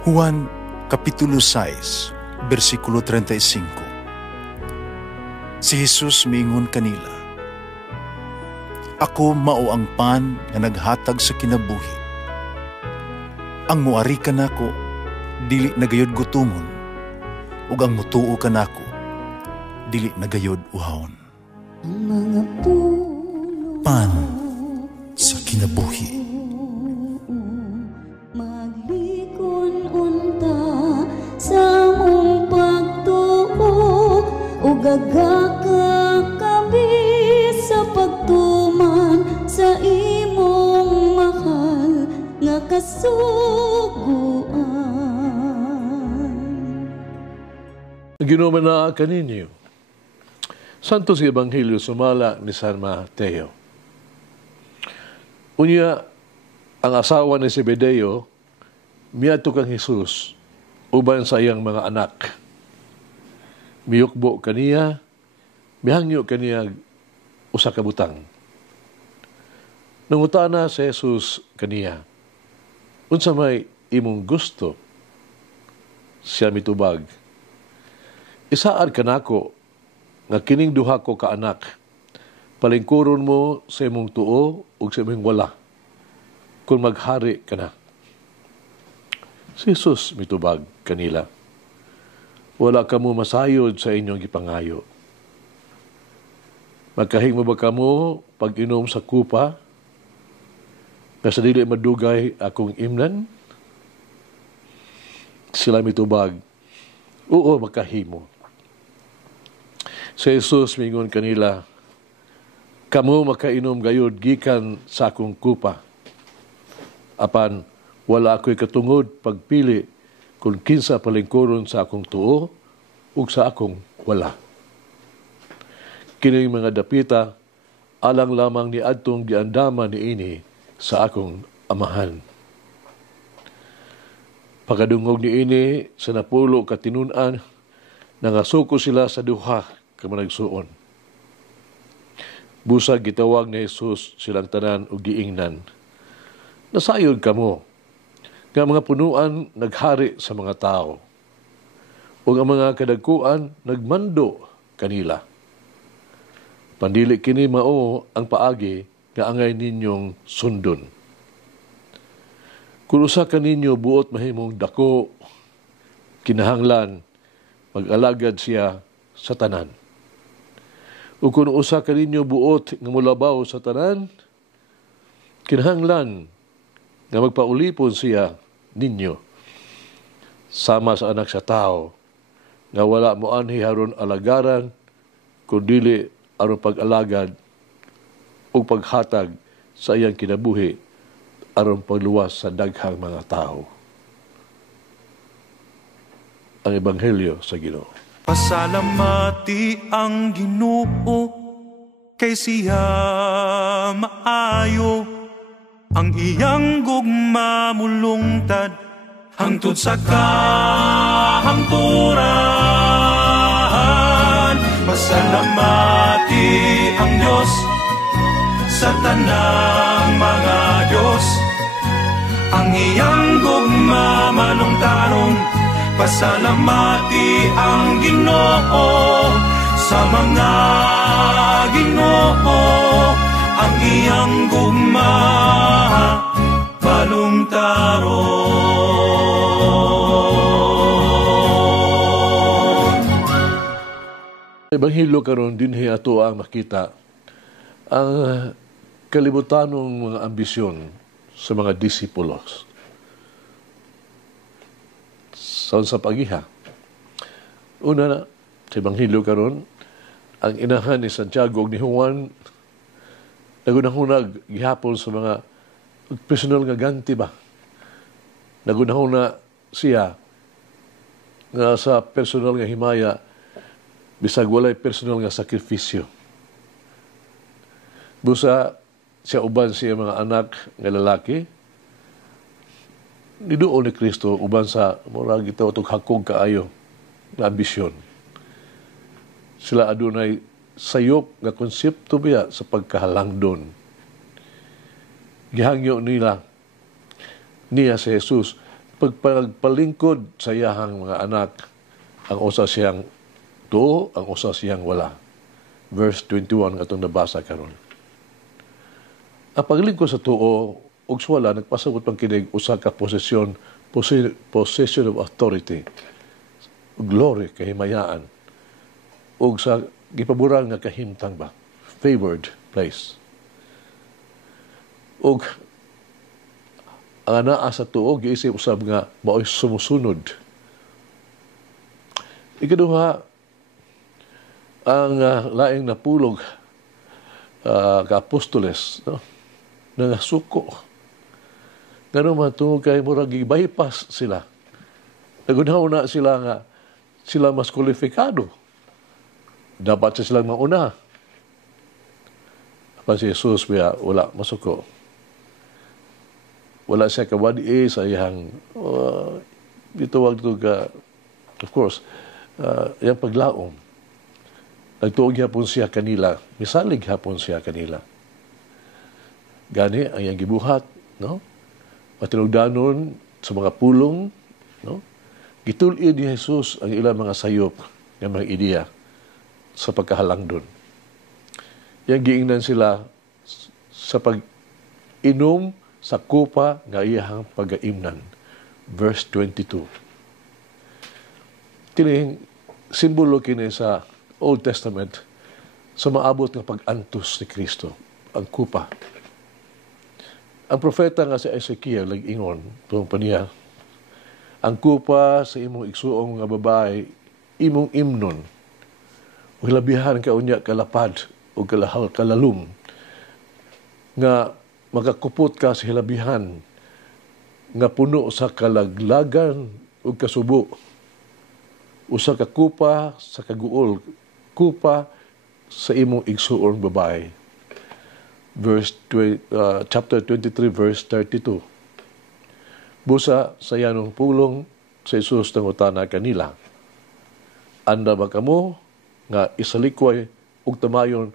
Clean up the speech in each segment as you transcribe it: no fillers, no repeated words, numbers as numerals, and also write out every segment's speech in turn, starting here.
Juan Kapitulo 6, versikulo 35. Si Jesus miingon kanila, "Ako mao ang pan nga naghatag sa kinabuhi. Ang muari kanako dili nagayod gutomon, ug ang mutuo kanako dili nagayod uhawon." Pan sa kinabuhi. Gagaka kami sa pagtuman sa imong mahal nga kasuguan. Ginuman na kaninyo. Santos Ebanghelyo sumala ni San Mateo. Unya, ang asawa ni Zebedeo, miadto kang Jesus, uban sa iyang mga anak. Miyukbo kaniya, mihangyo kaniya usa ka butang. Nangutana si Jesus kaniya, "Unsa may imong gusto?" Siya mitubag, "Isaad kanako nga kining duha ko ka anak, palingkuron mo sa imong tuo ug sa imong wala, kung maghari ka na." Si Jesus mitubag kanila, "Wala kamo masayod sa inyong gipangayo. Magkahing mo ba kamo pag-inom sa kupa nga sa dili madugay akong imnan?" Sila mitubag, "Oo, makahimo." Si Jesus mingon kanila, "Kamo makainom gayud gikan sa akong kupa. Apan wala ako'y katungod pagpili kung kinsa palingkuron sa akong tuo ug sa akong wala. Kining mga dapita, alang lamang ni adtong giandaman niini sa akong amahan." Pagkadungog niini sa napulo katinunan, nangasuko sila sa duha ka managsuon. Busag gitawag ni Jesus silang tanan og giingnan, "Nasayod kamo nga mga punuan naghari sa mga tao, ug ang mga kadagkuan nagmando kanila. Pandili kini mao ang paagi nga angay ninyong sundon. Kung usa ka ninyo buot mahimong dako, kinahanglan mag-alagad siya sa tanan. Ug kung usa ka ninyo buot nga mulabaw sa tanan, kinahanglan nga magpaulipon siya ninyo. Sama sa anak sa tao, nga wala mo anhi haron alagaran, kundi aron pag-alagad o paghatag sa iyang kinabuhi aron pagluwas sa daghang mga tao." Ang Ebanghelyo sa Ginoo. Pasalamati ang Ginoo, kay siya maayo. Ang iyang gugma mulungtad hangtod sa kahangturan. Pasalamati ang Diyos sa tanang mga Diyos. Ang iyang gugma malungtaron. Pasalamati ang Ginoo sa mga Ginoo. Ang iyang gugma balungtaron. Ebanghelyo karon dinhi ato ang makita ang kalibutanong mga ambisyon sa mga disipulos. Sa pagiha. Una na, sa Ebanghelyo karon, ang inahan ni Santiago ug ni Juan nagunahunag gihapon sa mga personal nga ganti ba. Nagunahuna siya nga sa personal nga himaya bisag walay personal nga sakripisyo. Busa siya uban siya mga anak nga lalaki, niduol ni Kristo uban sa murag gitawag og hakog kaayo nga ambisyon. Sila adunay sayop nga konsepto biya sa pagkahalangdon. Gihangyo niya si Jesus pagpalingkod sa iyahang mga anak, ang usa siyang tuo, ang usa siyang wala. Verse 21 katong nabasa karon. Ang paglingkod sa tuo ug sa wala nagpasabot pang kinig usa ka possession of authority, glory, kahimayaan, ug sa gipaboran nga kahimtang ba, favored place. Ug ang anaa sa tuo giisip usab nga mao'y sumusunod. Ikaduha, ang laing napulog ka-apostoles, no? Nangasuko. Ganun man tungkol kay murag bypass sila. Nagunaw na sila nga sila mas kwalifikado. Dapat silang mauna. Apa si Jesus wala masuko. Wala siya kawadi sa iyang itawag ito ka, of course, yung paglaom. Nagtuog hapon siya kanila, misalig hapon siya kanila. Gani ang iyang gibuhat, no? Matinugdanon sa mga pulong, no? Gitulid ni Jesus ang ilang mga sayop ng mga ideya sa pagkahalang doon. Yang giingnan sila sa pag-inom sa kupa nga iyahang pag-aimnan. Verse 22. Tining simbolo kini sa Old Testament sa maabot ng pag-antos ni Kristo, ang kupa. Ang propeta nga si Ezekiel nag-ingon tungkol pa niya, ang kupa sa imong igsuong nga babae, imong imnon, o hilabihan ka unya kalapad o kalalum, nga makakupot ka sa hilabihan, nga puno sa kalaglagan o kasubo, usa ka kupa sa kaguol, kupa sa imong igsuong babae. Chapter 23, verse 32. Busa sa yanong pulong sa Jesus nangutana kanila, anda ba kamo nga isalikway ug tamayon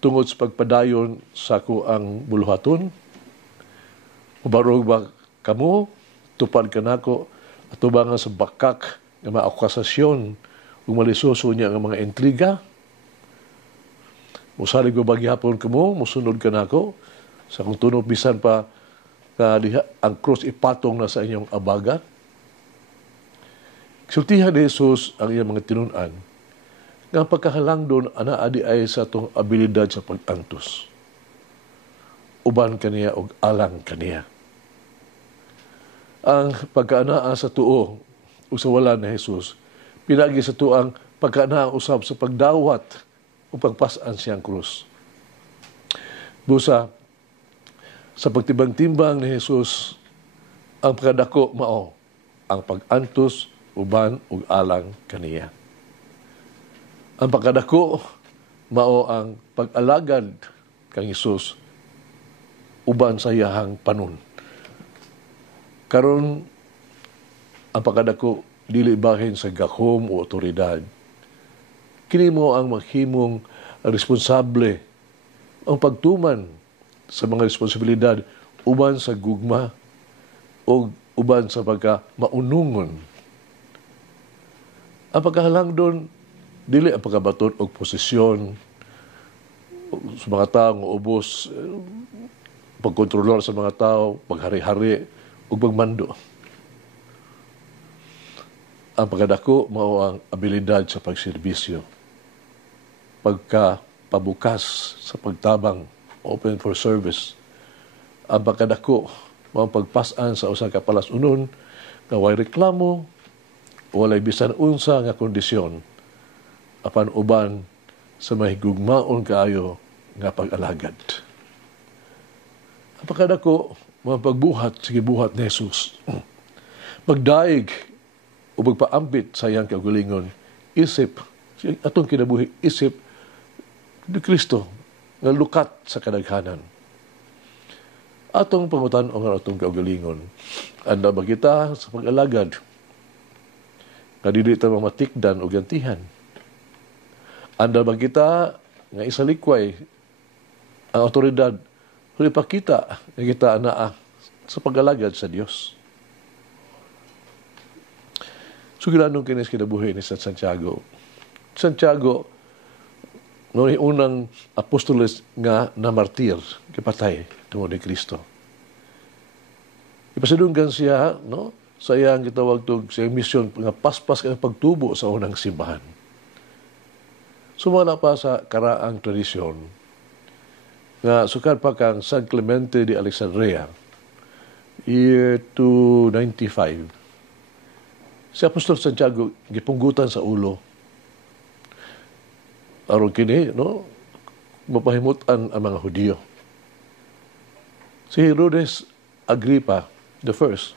tungod sa pagpadayon sa kuang buluhaton? Ubarog ba kamo tupad kanako atubangan sa bakak nga mga akusasyon ug malisuso niya nga mga intriga? Musalig ba bagyapon kamo, musunod ka nako sa kung tunog bisan pa na ang cross ipatong na sa inyong abaga? Sultihan ni Jesus ang iyang mga tinunan nga pagkahalang doon anaadi ay sa itong abilidad sa pag-antos. Uban kaniya o alang kaniya. Ang pagkaanaa sa tuo o sa wala na Jesus, pinagi sa tuang pagkaanaa usab sa pagdawat o pagpasan siyang krus. Busa, sa pagtimbang-timbang ni Jesus, ang pagkadako mao, ang pag-antos, uban, ug alang kaniya. Ang pagkadako mao ang pag-alagad kang Jesus, uban sa iyahang panon. Karon ang pagkadako dili bahin sa gahom o otoridad. Kini mo ang maghimong responsable ang pagtuman sa mga responsibilidad uban sa gugma o uban sa pagka-maunungon. Ang pagkahalang doon, dili ang pagkabaton o posisyon sa mga tao ng ubos, pagkontrolor sa mga tao, paghari-hari o pagmando. Ang pagkadako mao ang abilidad sa pagserbisyo, pagkapabukas sa pagtabang, open for service. Ang pagkadako mao ang pagpasan sa usa ka palas-unon nga way reklamo, walay bisan unsa nga kondisyon apan uban sa mahigugmaon kaayo nga pag-alagad. Ang pagkadako mao ang pagbuhat sa gibuhat ni Jesus. Magdaig o magpaambit sa iyang kaugalingon, isip, atong kinabuhi, isip ni Kristo nga lukat sa kadaghanan. Atong pangutan-o nga atong kaugalingon, anda ba kita sa pag-alagad nga dili ta mamatikdan o gantihan? Anda ba kita nga isalikway ang otoridad huli pa kita nga kita anaa sa pag-alagad sa Dios? Sugilanong kinis kinabuhi ni San Santiago. Santiago, no, unang apostoles nga namartir, kipatay, tungod ni Kristo. Ipasidunggan siya, no, sa iyang gitawag to, sa iyang misyon, nga paspas ang pagtubo sa unang simbahan. Sumala pa sa karaang tradisyon, nga sukad pa kang San Clemente de Alexandria, year 295, si Apostol Santiago gipunggutan sa ulo. Aron kini, no, mapahimutan ang mga Hudiyo. Si Herodes Agrippa the first,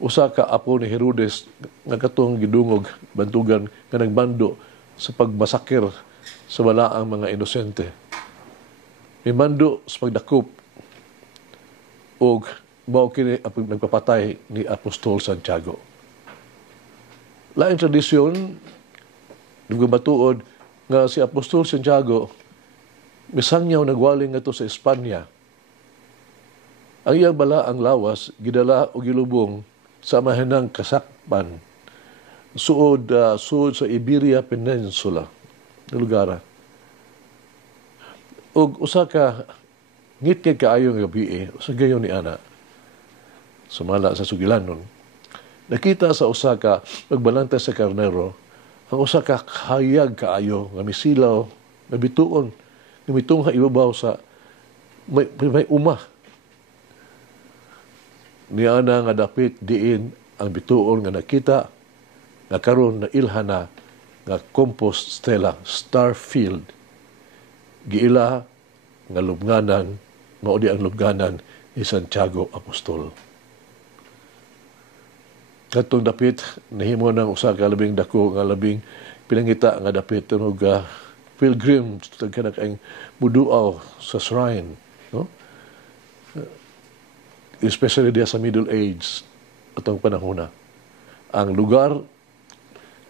usa ka apo ni Herodes nga katong gidungog bantugan nga nagbando sa pagmasakir sa balaang mga inosente. Mimando sa pagdakop og mao kini ang nagpapatay ni Apostol Santiago. Laing tradisyon nagmatuod nga si Apostol Santiago misangyaw nagwaling ngadto sa Espanya. Ang iyang bala ang lawas gidala og gilubong sa mahinang kasakpan suod sa Iberia Peninsula na lugar. Og usa ka ngitngit kaayo nga gabi usa gayon ni ana sumala sa sugilanon. Nakita sa usa ka pagbalanta sa karnero ang usa ka hayag kaayo nga misilaw nga bituon nga mitungha ibabaw sa may umah. Niana nga dapit diin ang bituon nga nakita nga karon na ilhana nga Compostela Starfield. Giila nga lubnganan, mao di ang lubnganan ni Santiago Apostol. Katong dapit nahimo nang usa ka labing dako nga labing pinangita nga dapit tunog pilgrim kana kay muduaw sa shrine, no? Especially diya sa Middle Age atong panahon na. Ang lugar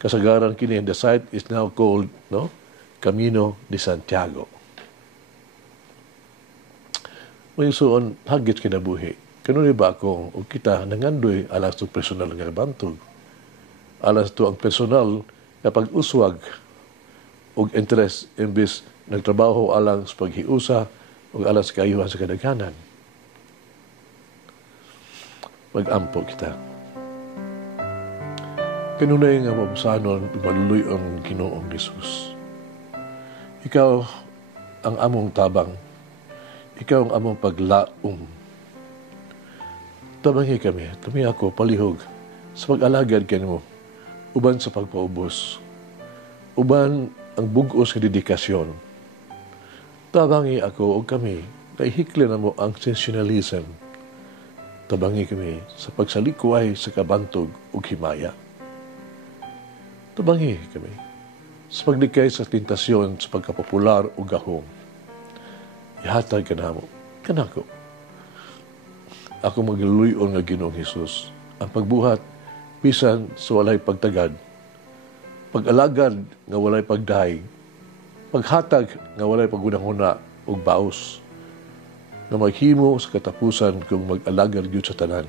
kasagaran kini, the site is now called, no, Camino de Santiago. May suon hagit kinabuhi. Kanuni ba akong o kita nangandoy alas to personal nga bantog. Alas to ang personal nga pag-uswag og interest imbis nagtrabaho alang sa paghiusa o alas kayuhan sa kadaghanan. Mag-ampo kita. Kanunay nga mabusanon imaluloy ang Ginoong Jesus. Ikaw ang among tabang. Ikaw ang among paglaom. Tabangi kami, ako palihog sa pag-alagad kanimo, uban sa pagpaubos, uban ang bugos nga dedikasyon. Tabangi ako o kami, naihikli na mo ang sensationalism. Tabangi kami sa pagsalikway sa kabantog o himaya. Tabangi kami sa paglikay sa tentasyon sa pagkapopular o gahong. Ihatag ka na mo, kanako. Ako magluyon nga Ginoong Hesus. Ang pagbuhat, bisan sa walay pagtagad. Pag-alagad nga walay pagdaig. Paghatag nga walay pagunahuna o baos. Nga maghimo sa katapusan kung mag-alagad yun sa tanan.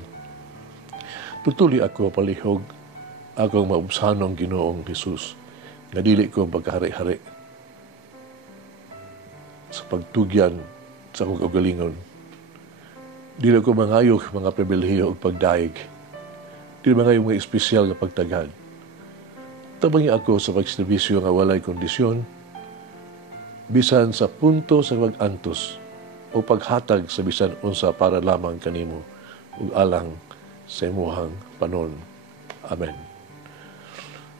Putuli ako palihog, akong maubsanong Ginoong Hesus. Nga dili ko pagkahari-hari. Sa pagtugyan sa akong kagalingon. Dili ko mangayog mga pribilehiyo o pagdaig. Dili mangayog mga espesyal na pagtagad. Tabangi ako sa pagservisyo nga walay kondisyon, bisan sa punto sa mag-antos o paghatag sa bisan unsa para lamang kanimo ug alang sa imuhang panon. Amen.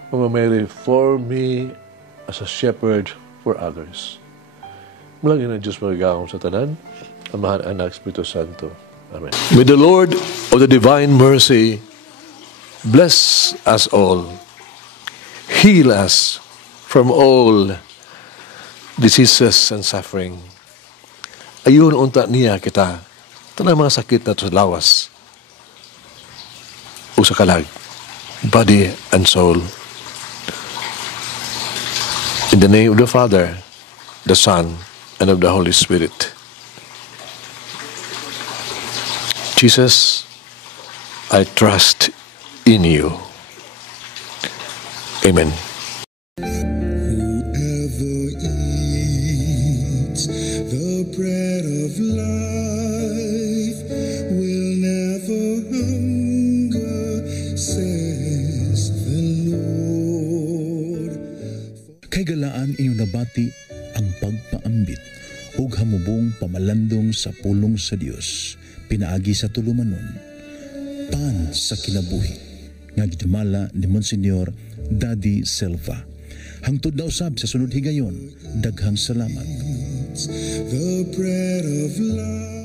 Mama Mary, for me as a shepherd for others. Malangin ang Diyos magagawang sa tanan, Amahan, Anak, Espiritu Santo. Amen. May the Lord of the divine mercy bless us all, heal us from all diseases and suffering. Ayun unta niya kita, tanang mga sakit na sa lawas o sa kalag, body and soul. In the name of the Father, the Son, and of the Holy Spirit. Jesus, I trust in you. Amen. Whoever eats the bread of life will never hunger, says the Lord. Kay galaan inyo nabati ang pagpaambit ug hamubong pamalandong sa pulong sa Dios pinaagi sa tulumanon. Pan sa kinabuhi nga gidumala ni Monsignor Daddy Silva. Hangtod na usab sa sunod higayon, daghang salamat. The bread of life.